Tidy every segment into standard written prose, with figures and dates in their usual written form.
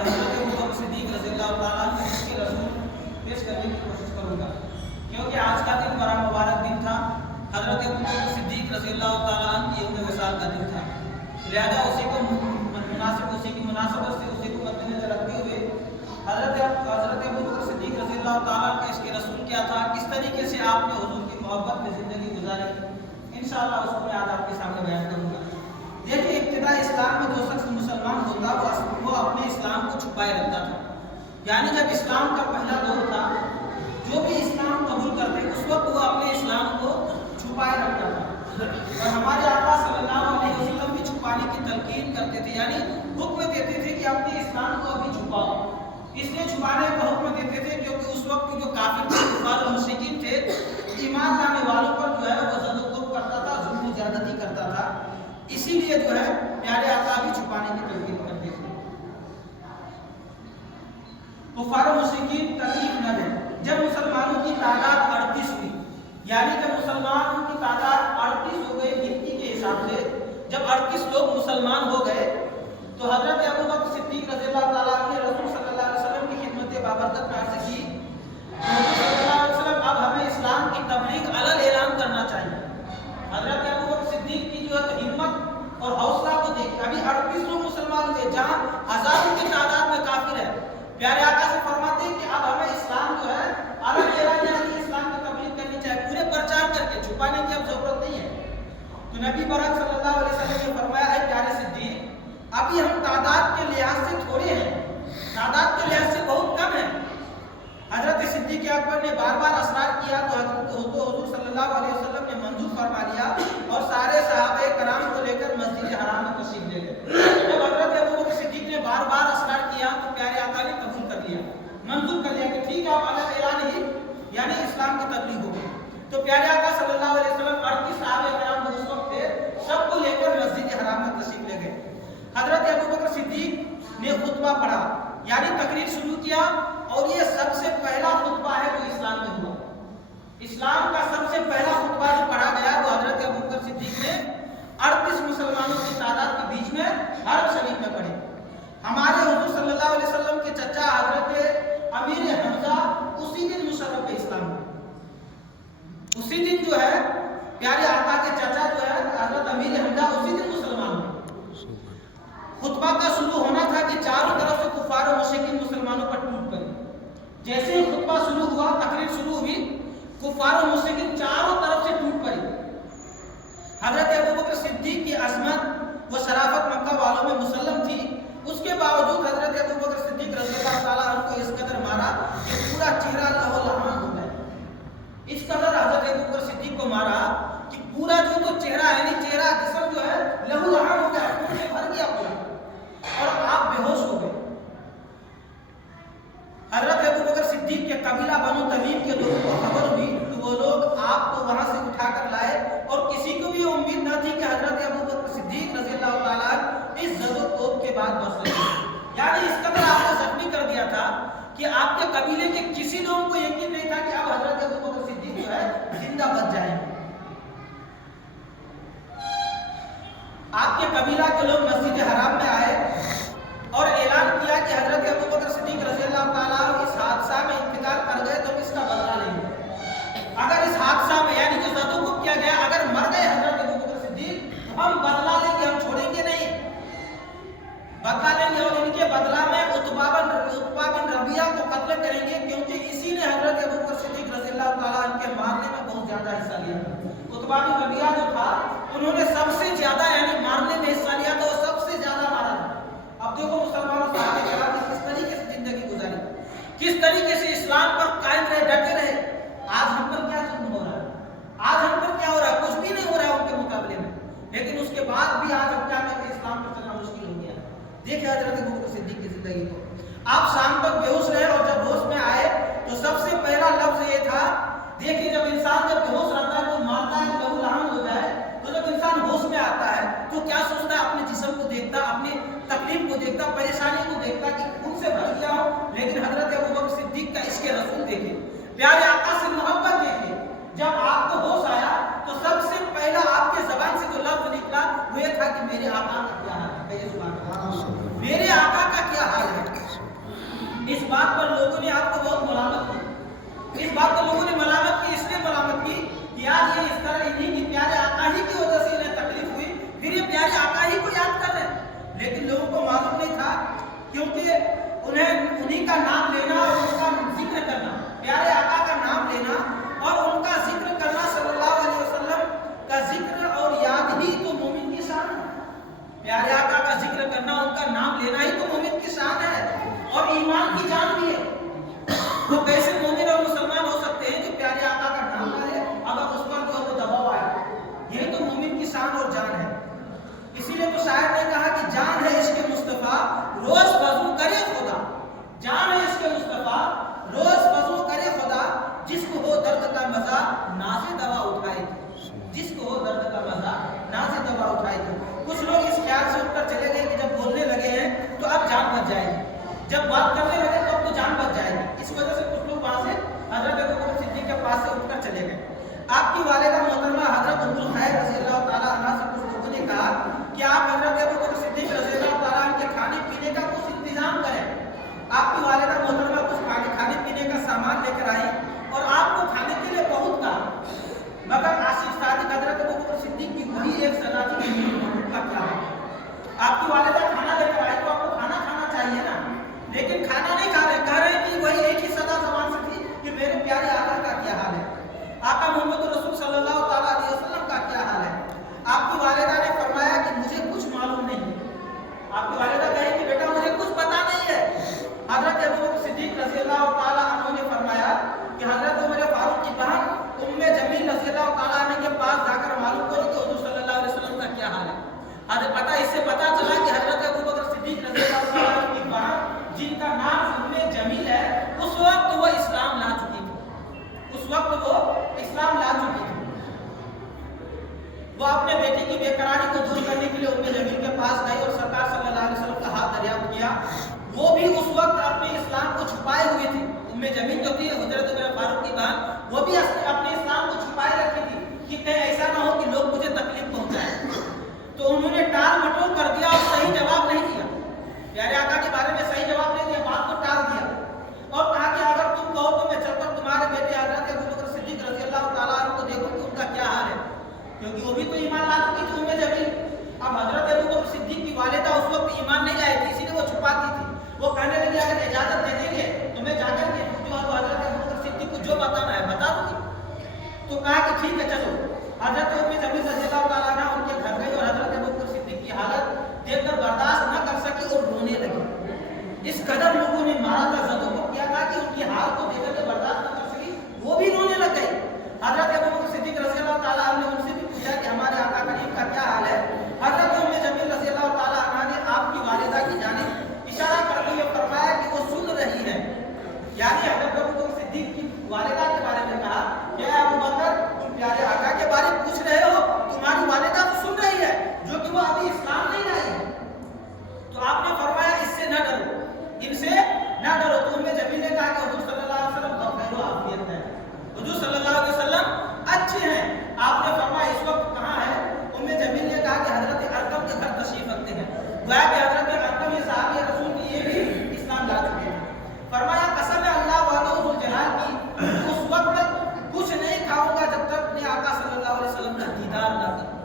حضرت ابوبکر صدیق رضی اللہ تعالیٰ عنہ کے رسول پیش کرنے کی کوشش کروں گا، کیونکہ آج کا دن بڑا مبارک دن تھا۔ حضرت ابوبکر صدیق رضی اللہ تعالیٰ عنہ کی یوم وصال کا دن تھا، لہذا اسی کی مناسبت سے اسی کو مد نظر رکھتے ہوئے حضرت ابوبکر صدیق رضی اللہ تعالیٰ عنہ کا اس کے رسول کیا تھا، کس طریقے سے آپ نے حضور کی محبت میں زندگی گزاری، انشاءاللہ اس کو میں آج آپ کے سامنے بیان کروں گا۔ دیکھیں، ابتدا اسلام میں جو شخص مسلمان ہوتا وہ اپنے اسلام کو چھپائے رکھتا تھا، یعنی جب اسلام کا پہلا دور تھا، جو بھی اسلام قبول کرتے اس وقت وہ اپنے اسلام کو چھپائے رکھتا تھا، اور ہمارے آقا صلی اللہ علیہ وسلم بھی چھپانے کی تلقین کرتے تھے، یعنی حکم دیتے تھے کہ اپنے اسلام کو ابھی چھپاؤ۔ اس لیے چھپانے کا حکم دیتے تھے کیونکہ اس وقت جو کافر تھے، کفار و مشرکین تھے، ایمان لانے والوں پر جو ہے وہ زد و کوب کرتا تھا، ظلم و زیادتی کرتا تھا، اسی لیے جو ہے پیارے آقا بھی چھپانے کی تلقین کرتے تھے۔ کفار و مشرکین تکلیف نہ دیں۔ جب مسلمانوں کی تعداد 38 ہوئی، یعنی جب مسلمانوں کی تعداد 38 ہو گئی گنتی کے حساب سے، جب 38 لوگ مسلمان ہو گئے تو حضرت ابوبکر صدیق رضی اللہ تعالیٰ عنہ نے رسول صلی اللہ علیہ وسلم کی خدمت بابرکت میں عرض کی، حضور صلی اللہ علیہ وسلم اب ہمیں اسلام کی تبلیغ علل اعلان کرنا چاہیے۔ حضرت ابوبکر صدیق کی جو ہے ہمت اور حوصلہ کو دیکھ، ابھی 38 لوگ مسلمان ہوئے جہاں ہزاروں کی تعداد میں کافر ہے، پیارے آقا سے فرماتے ہیں کہ اب ہمیں اسلام جو ہے علل اعلان یعنی اسلام کی تبلیغ کرنی چاہیے، پورے پرچار کر کے، چھپانے کی اب ضرورت نہیں ہے۔ تو نبی برک صلی اللہ علیہ وسلم نے فرمایا، اے پیارے صدیق، ابھی ہم تعداد کے لحاظ سے تھوڑے ہیں، تعداد کے لحاظ سے بہت کم ہے۔ حضرت صدیق اکبر نے بار بار اصرار کیا تو حضور صلی اللہ علیہ وسلم نے منظور فرما لیا اور سارے صحابہ کرام کو لے کر مسجد حرام میں تشریف لے گئے۔ جب حضرت ابوبکر صدیق نے بار بار اصرار کیا تو پیارے آقا نے قبول کر لیا، منظور کر لیا کہ ٹھیک ہے، اب علل اعلان ہی یعنی اسلام کی تبلیغ ہوگی۔ تو پیارے آقا صلی اللہ علیہ وسلم 38 صحابہ کرام جو اس وقت تھے سب کو لے کر مسجد حرام میں تشریف لے گئے۔ حضرت ابوبکر صدیق نے خطبہ پڑھا، یعنی تقریر شروع کیا، اور یہ سب سے پہلا خطبہ ہے جو اسلام میں ہوا۔ اسلام کا سب سے پہلا خطبہ جو پڑھا گیا وہ حضرت ابوبکر صدیق نے 38 مسلمانوں کی تعداد کے بیچ میں حرم شریف میں پڑھی۔ ہمارے حضور صلی اللہ علیہ وسلم کے چچا حضرت امیر حمزہ اسی دن مشرف اسلام ہوئے، اسی دن جو ہے پیارے آقا کے چچا جو ہے حضرت امیر حمزہ اسی دن مسلمان ہوئے۔ خطبہ کا شروع ہونا تھا کہ چاروں طرف سے کفار و مشرکین مسلمانوں پر ٹوٹ پڑے۔ جیسے ہی خطبہ شروع ہوا، تقریر شروع ہوئی، کفار و مشرکین چاروں طرف سے ٹوٹ پڑے۔ حضرت ابوبکر صدیق کی عظمت و شرافت مکہ والوں میں مسلم تھی، اس کے باوجود حضرت ابوبکر صدیق رضی اللہ تعالیٰ عنہ کو اس قدر مارا کہ پورا چہرہ لہو لہان ہو گیا۔ اس قدر حضرت ابوبکر صدیق کو مارا کہ پورا جو تو چہرہ ہے، نہیں چہرہ جسم جو ہے لہو لہان ہو گیا، خون سے بھر گیا پورا، اور آپ بے ہوش ہو گئے۔ حضرت ابوبکر صدیق کے قبیلہ بنو تمیم کے لوگوں کو خبر ہوئی تو وہ لوگ آپ کو وہاں سے اٹھا کر لائے، اور کسی کو بھی امید نہ تھی کہ حضرت ابوبکر صدیق رضی اللہ تعالیٰ اس زد و کوب کے بعد بچ سکے، یعنی اس قدر آپ نے زخمی کر دیا تھا کہ آپ کے قبیلے کے کسی لوگوں کو یقین نہیں تھا کہ اب حضرت ابوبکر صدیق جو ہے زندہ بچ جائیں گے۔ آپ کے قبیلہ کے لوگ مسجد حرام میں آئے اور اعلان کیا کہ حضرت ابوبکر صدیق رضی اللہ تعالیٰ اس حادثہ میں انتقال کر گئے تو ہم اس کا بدلہ لیں گے۔ اگر اس حادثہ میں یعنی جو زد و کوب کیا گیا، اگر مر گئے حضرت ابوبکر صدیق تو ہم بدلہ لیں گے، ہم چھوڑیں گے نہیں، بدلہ لیں گے، اور ان کے بدلہ میں عتبہ بن ربیعہ کو قتل کریں گے، کیونکہ اسی نے حضرت ابوبکر صدیق رضی اللہ تعالیٰ ان کے مارنے میں بہت زیادہ حصہ لیا تھا۔ عتبہ بن ربیعہ جو تھا انہوں نے سب سے زیادہ یعنی مارنے میں حصہ لیا تھا، اور سب سے زیادہ مارا تھا۔ اب دیکھو مسلمانوں صحابہ کرام نے کس طریقے سے زندگی گزاری، کس طریقے سے اسلام پر قائم رہے، ڈٹے رہے۔ آج ہم پر کیا ظلم ہو رہا ہے، آج ہم پر کیا ہو رہا ہے، کچھ بھی نہیں ہو رہا ہے ان کے مقابلے میں، لیکن اس کے بعد بھی آج ہم کیا کہتے ہیں، اسلام پر چلنا مشکل ہو گیا۔ دیکھیں حضرت ابوبکر صدیق کی زندگی کو، آپ شام تک بے ہوش رہے اور جب ہوش میں آئے تو سب سے پہلا لفظ یہ تھا، دیکھیں جب انسان جب بے ہوش رہتا ہے تو مارتا ہے، لہو لہان ہو جائے، تو جب انسان ہوش میں آتا ہے تو کیا سوچتا ہے، اپنے جسم کو دیکھتا، اپنی تکلیف کو دیکھتا، پریشانی کو دیکھتا کہ خون سے بھر گیا ہو، لیکن حضرت ابوبکر صدیق کا عشق رسول دیکھیں، پیارے آقا سے محبت دیکھیں۔ جب آپ کو ہوش آیا تو سب سے پہلا آپ کے زبان سے جو لفظ نکلا وہ یہ تھا کہ میرے آقا کا کیا حال ہے، میرے آقا کا کیا حال ہے۔ बात पर लोगों ने आपको बहुत मलामत की। इस बात पर लोगों ने मलामत की, इसलिए मलामत की कि यार ये इस तरह इन्हीं की प्यारे आका ही की वजह से इन्हें तकलीफ हुई, फिर ये प्यारे आका ही को याद कर रहे हैं। लेकिन लोगों को मालूम नहीं था, क्योंकि उन्हें उन्हीं का नाम लेना और उनका जिक्र करना, प्यारे आका का नाम लेना और उनका जिक्र करना, सल्लल्लाहु अलैहि वसल्लम का जिक्र और याद ही तो मोमिन की शान है। प्यारे आका का जिक्र करना, उनका नाम लेना ही तो मोमिन की शान है और ईमान की जान भी है। वो कैसे मोमिन और मुसलमान हो सकते हैं जो प्यारे आका का नाम ना ले, अगर उस पर तो दबाव आए? यही तो मोमिन की शान और जान है। इसीलिए तो शायर ने कहा कि जान है इश्क़ मुस्तफा रोज वज़ू करे खुदा, जान है इश्क़ मुस्तफा रोज वज़ू करे खुदा, जिसको हो दर्द का मजा नाज़े दवा उठाए, जिसको हो दर्द का मजा नाज़े दवा उठाए। कुछ लोग इस ख्याल से उठकर चले गए कि जब बोलने लगे हैं तो अब जान बच जाएगी, जब बात करने लगे तो अब तो जान बच जाएगी। इस वजह से कुछ लोग वहां से हजरत अबू बकर सिद्दीक के पास से उठकर चले गए। आपकी वालिदा मोहतरमा हजरत उम्मुल खैर रज़ी अल्लाह ताला अन्हा से कुछ लोगों ने कहा कि आप हजरत अबू बकर सिद्दीक रज़ी अल्लाह ताला अन्हु के खाने पीने का कुछ इंतजाम करें। आपकी वालिदा मोहतरमा कुछ खाने पीने का सामान लेकर आई और आपको खाने के लिए बहुत कहा, मगर आशिक सादिक हजरत अबू बकर सिद्दीक की वही एक सदा थी कि का क्या है। आपकी वालिदा खाना लेकर आई तो आपको खाना खाना चाहिए ना, लेकिन खाना नहीं खा रहे, कह रहे हैं कि वही एक ही सदा जबान से थी कि मेरे प्यारे आका का क्या हाल है, आका मोहम्मद रसूल सल्लल्लाहु ताला अलैहि वसल्लम का क्या हाल है। आपकी वालिदा ने फरमाया कि मुझे कुछ मालूम नहीं है। आपकी वालिदा कहे कि बेटा मुझे कुछ पता नहीं है। हजरत अबू बकर सिद्दीक रज़ी अल्लाह ताला अन्हु ने फरमाया कि हजरत उमर फारूक की बहन उम्मे जमील रज़ी अल्लाह ताला अन्हा के पास जाकर मालूम करो कि हुजूर सल्लल्लाहु अलैहि वसल्लम का क्या हाल है। इससे पता चला कि हजरत अबू बकर सिद्दीक रज़ी अल्लाह ताला अन्हु की बहन जिनका नाम उम्मे जमील है, उस वक्त वो इस्लाम ला चुकी थी, उस वक्त वो इस्लाम ला चुकी थी। वो अपने बेटे की बेकरारी को दूर करने के लिए उम्मे जमील के पास गई और सरकार सल्लल्लाहु अलैहि वसल्लम का हाथ दरियाफ्त किया। वो भी उस वक्त अपने इस्लाम को छुपाए हुए थी। उम्मे जमील जो थी हजरत उमर फारूक की बहन, वो भी अपने इस्लाम को छुपाए रखी थी कि कहीं ऐसा ना हो कि लोग मुझे तकलीफ पहुंचाए। तो उन्होंने टाल मटोल कर दिया और सही जवाब नहीं दिया, प्यारे आका के बारे में सही जवाब नहीं दिया, बात को टाल दिया और कहा कि अगर तुम कहो तो मैं चलकर तुम्हारे बेटे हजरत अबू बकर सिद्दीक रज़ी अल्लाह ताला अन्हु को देखूं कि उनका क्या हाल है, क्योंकि वो भी तो ईमान ला चुकी थी उम्मे जमील। अब हजरत अबू बकर सिद्दीक की वालिदा उस वक्त ईमान नहीं लाई थी, इसीलिए वो छुपाती थी। वो कहने लगी अगर इजाजत दे देंगे तो मैं जाकर के जो हजरत अबू बकर सिद्दीक को जो बताना है बता दूंगी। तो कहा कि ठीक है चलो। हजरत उम्मे जमील रज़ी अल्लाह ताला अन्हा उनके घर गई और हजरत अबू बकर सिद्दीक की हालत देखकर बर्दाश्त न कर सकी और रोने लगी। इस कदर लोगों ने मारा था, ज़दों को किया था कि उनकी हाल को देखकर के बर्दाश्त न कर सकी, वो भी रोने लग गई। हजरत अबू बकर सिद्दीक रज़ी अल्लाह ताला अन्हु ने उनसे भी पूछा कि हमारे आका करीम का क्या हाल है। हजरत उम्मे जमील रज़ी अल्लाह ताला अन्हा ने आपकी वालिदा की जानिब इशारा करते हुए फरमाया कि वो सुन रही है, यानी हजरत अबू बकर सिद्दीक की वालिदा के बारे में कहा कि अबू बकर तुम प्यारे आका के बारे में पूछ रहे हो, तुम्हारी वालिदा तो सुन रही है जो कि वो अभी इस्लाम नहीं लाई है। तो आपने फरमाया इससे न डरो, इनसे न डरो। तो उम्मे जमील ने कहा कि हुजूर सल्लल्लाहु अलैहि वसल्लम बहुत खैर आफियत है, हुजूर सल्लल्लाहु अलैहि वसल्लम अच्छे हैं। आपने फरमाया इस वक्त कहाँ है। उम्मे जमील ने कहा कि हजरत अरकम के घर तशरीफ रखते हैं। गोया कि हजरत अरकम ये सहाबी रसूल की ये भी इस्लाम ला चुके हैं। फरमाया कसम है अल्लाह वाला जलाल की, उस वक्त तक कुछ नहीं खाऊंगा जब तक अपने आका सल्लल्लाहु अलैहि वसल्लम का दीदार न करूं।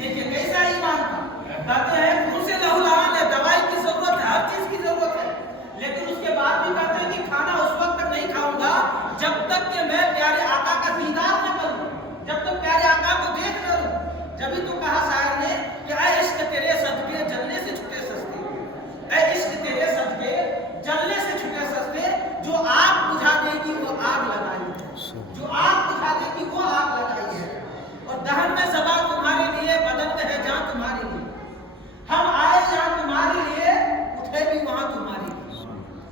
देखिए कैसा ईमान था। कहते हैं खून से लहू लहान है, दवाई की जरूरत है, हर चीज की जरूरत है, लेकिन उसके बाद भी कहते हैं कि खाना उस वक्त तक नहीं खाऊंगा जब तक कि मैं प्यारे आका का दीदार न करूं, जब तक प्यारे आका को देख न लूं। जब तो कहा शायर ने कि ऐ इश्क तेरे सदके जलने से छूटे सस्ते, ऐ इश्क तेरे सदके जलने से छूटे सस्ते, जो आग बुझा देगी वो आग लगाई है, जो आग बुझा देगी वो आग लगाई है। और दहन में ज़बां तुम्हारे लिए, बदन में है जान तुम्हारे लिए, हम आए यहाँ तुम्हारे लिए, उठे भी वहाँ तुम्हारे लिए।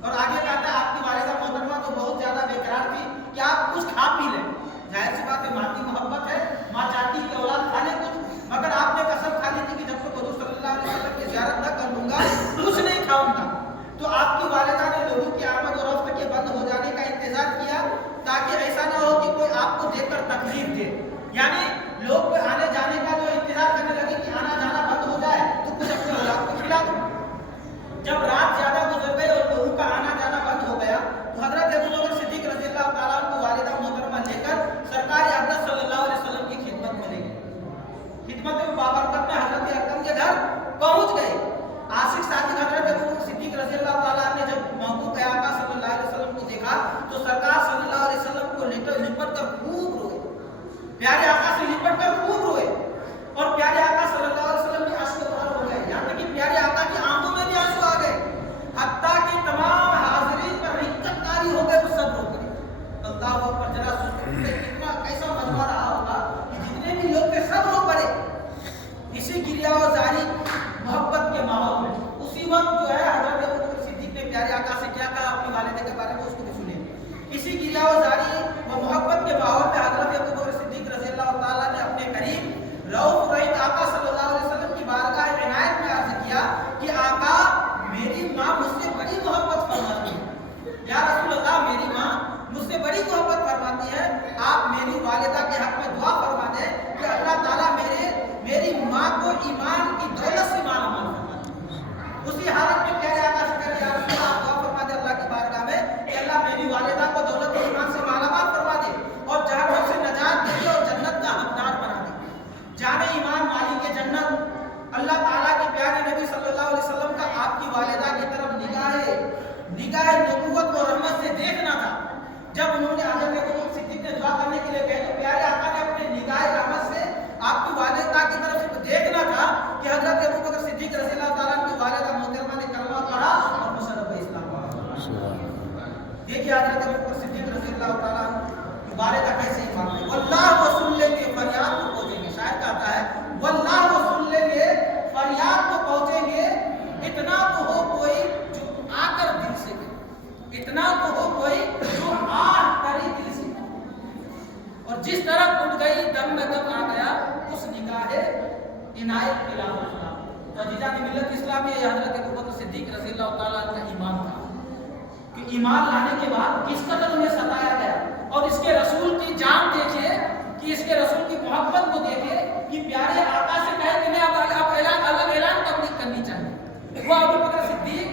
और आगे कहता है आपकी वालिदा मोहतरमा तो बहुत ज्यादा बेकरार थी कि आप कुछ खा पी लें, जाहिर सी बात है माँ की मोहब्बत है, माँ चाहती कि औलाद खा ले कुछ, मगर आपने कसम खा ली थी कि जब तक हुजूर सल्लल्लाहु अलैहि वसल्लम की ज़ियारत न कर लूंगा कुछ नहीं खाऊंगा। तो आपकी वालिदा ने लोगों की आमद और रफ्त के बंद हो जाने का इंतजार किया ताकि ऐसा ना हो कि कोई आपको देखकर तकलीफ दे, यानी लोग आने जाने का जो इंतजार करने लगे कि आना जाना बंद हो जाए तो कुछ अपने औलाद को खिला दो। जब रात ज्यादा गुजर गई और लोगों का आना देखिए हजरत अबू बकर सिद्दीक रज़ी अल्लाह ताला मुबारक का कैसे ईमान है। वल्लाह वो सुन लेंगे फरियाद को पहुंचेंगे। शायर कहता है वल्लाह वो सुन लेंगे फरियाद को पहुंचेंगे। इतना तो हो कोई जो आकर दिल से कहे, इतना तो हो कोई जो आह करे दिल से। और जिस तरफ उठ गई दम में दम आ गया उस निगाहे इनायत के लाभ। तो जीजान मिल्लत इस्लामी हजरत अबू बकर सिद्दीक रज़ी अल्लाह ताला का ईमान था कि ईमान लाने के बाद किस कदर उन्हें सताया गया। और इसके रसूल की जान देखिए कि इसके रसूल की मोहब्बत को देखिए कि प्यारे आका से कहे कि अब अलग ऐलान तबलीग करनी चाहिए। वो अबू बकर सिद्दीक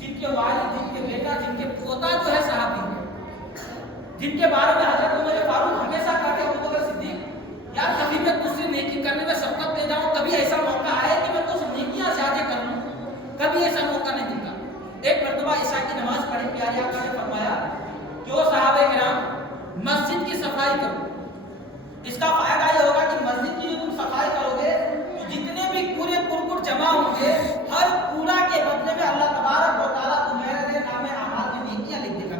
जिनके वालिद, जिनके बेटा, जिनके पोता जो है सहाबी, जिनके बारे में हजरत उमर फारूक हमेशा कहते अबू बकर सिद्दीक यार कभी मैं तुझसे नेकी करने में सबकत दे जाऊं, कभी ऐसा मौका आए कि मैं तुझसे नेकियां ज्यादा कर लूं, कभी ऐसा मौका नहीं मिलता। एक मर्तबा ईशा की नमाज पढ़ी, प्यारे आका ने फरमाया कि ओ सहाबे किराम मस्जिद की सफाई करो। इसका फायदा ये होगा कि मस्जिद की जो तुम सफाई करोगे तो जितने भी कूड़े कुरकुट जमा होंगे हर कूड़ा के बदले में अल्लाह तबारक व तआला तुम्हारे नाम में अमाल की नेकियां लिख देगा।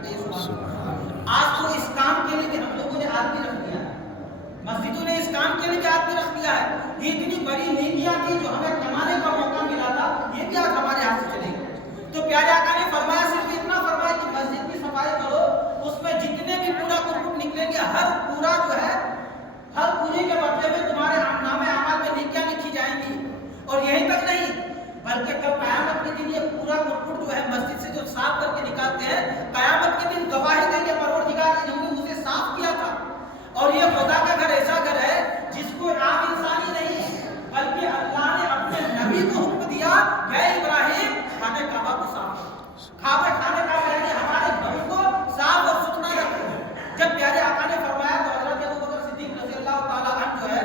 आज तो इस काम के लिए हम लोगों ने आदमी रख दिया है, मस्जिदों ने इस काम के लिए आदमी रख दिया है। ये इतनी बड़ी नेकियां थी जो हमें कमाने का मौका मिला था, ये भी आज हमारे हाथ से चलेगी। तो प्यारे आका ने फरमाया सिर्फ इतना फरमाया कि मस्जिद की सफाई करो, उसमें जितने भी कूड़ा कुरकुट निकलेंगे हर कूड़ा जो है हर कूड़े के बदले में तुम्हारे नामे अमाल में नेकियां लिखी जाएंगी। और यही तक नहीं बल्कि कल कयामत के दिन ये पूरा कुरकुट जो है मस्जिद से जो साफ करके निकालते हैं, कयामत के दिन गवाही देंगे परवरदिगार इन्होंने मुझे साफ किया था। और ये खुदा का घर ऐसा घर है जिसको आम इंसान ही नहीं बल्कि अल्लाह ने अपने नबी को हुक्म दिया है इब्राहिम खाने काबा को साफ खाने का यानी हमारे घर को साफ और सुथरा रखो। जब प्यारे आका ने फरमाया तो हजरत अबू बकर सिद्दीक रज़ी अल्लाह ताला अन्हु जो है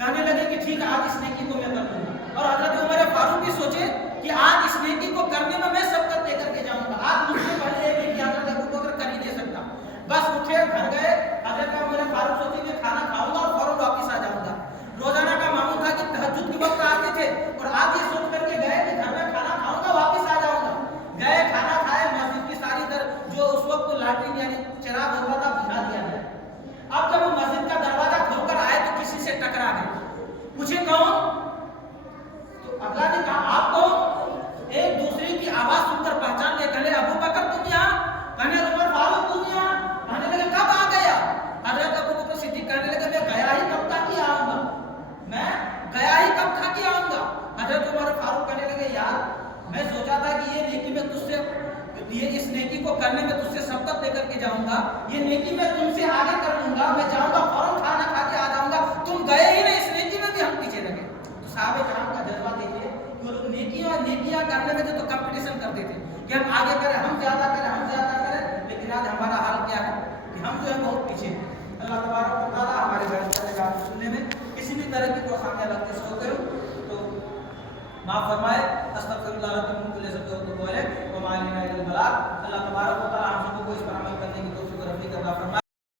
कहने लगे कि ठीक है आज इस नेकी को मैं कर लूंगा। और हजरत उमर फारूक भी सोचे कि आज इस नेकी को करने में मैं सबकत लेकर के जाऊंगा। आज मुझसे पहले एक नेकी हजरत अबू बकर कर ही नहीं सकता। बस उठे घर गए, हजरत उमर फारूक सोचे कि खाना खाऊंगा और फौरन वापस आ जाऊंगा। रोजाना का मामूल था कि तहज्जुद के वक्त आते थे और आज ये सोच करके गए कि घर में खाना खाऊंगा वापस आ जाऊंगा। गए खाना खाए, मस्जिद की सारी जो उस वक्त लालटेन यानी चिराग होता था बुझा दिया गया। अब जब वो मस्जिद का दरवाजा खोलकर आए तो किसी से टकरा गए, पूछे कौन? तो अगला ने कहा आप कौन? एक दूसरे की आवाज सुनकर पहचान ले, कहने अबू बकर तुम यहाँ, कहने उमर फारूक तुम यहाँ। कहने लगे कब आ गया? हजरत अबू बकर सिद्दीक कहने लगे मैं गया ही कब था कि आऊंगा, मैं गया ही कब था कि आऊंगा। हजरत उमर फारूक कहने लगे यार मैं सोचा था कि ये नेकी में तुझसे इस नेकी को करने में तुझसे सबकत लेकर के जाऊंगा, ये नेकी मैं तुमसे आगे कर लूंगा, मैं जाऊंगा फौरन खाना खा के आ जाऊंगा, तुम गए ही नहीं, इस नेकी में भी हम पीछे लगे। तो साहबे कराम का जज्बा देखिए कि वो लोग नेकियां करने में तो कंपटीशन करते थे कि हम आगे करें, हम ज्यादा करें, लेकिन आज हमारा हाल क्या है कि हम जो है बहुत पीछे। अल्लाह तबारक व तआला हमारे बयान सुनने में किसी भी तरह की कोई खामियां लगते से होते हो तो माफ फरमाए। अस्तगफिरुल्लाह रब्बी मिन कुल्ली ज़ंबिन व तुबू अलैहि व मा अलैना इल्लल बलाग। अल्लाह तबारक व तआला हम सबको इस पर अमल करने की तौफीक और अता फरमाए।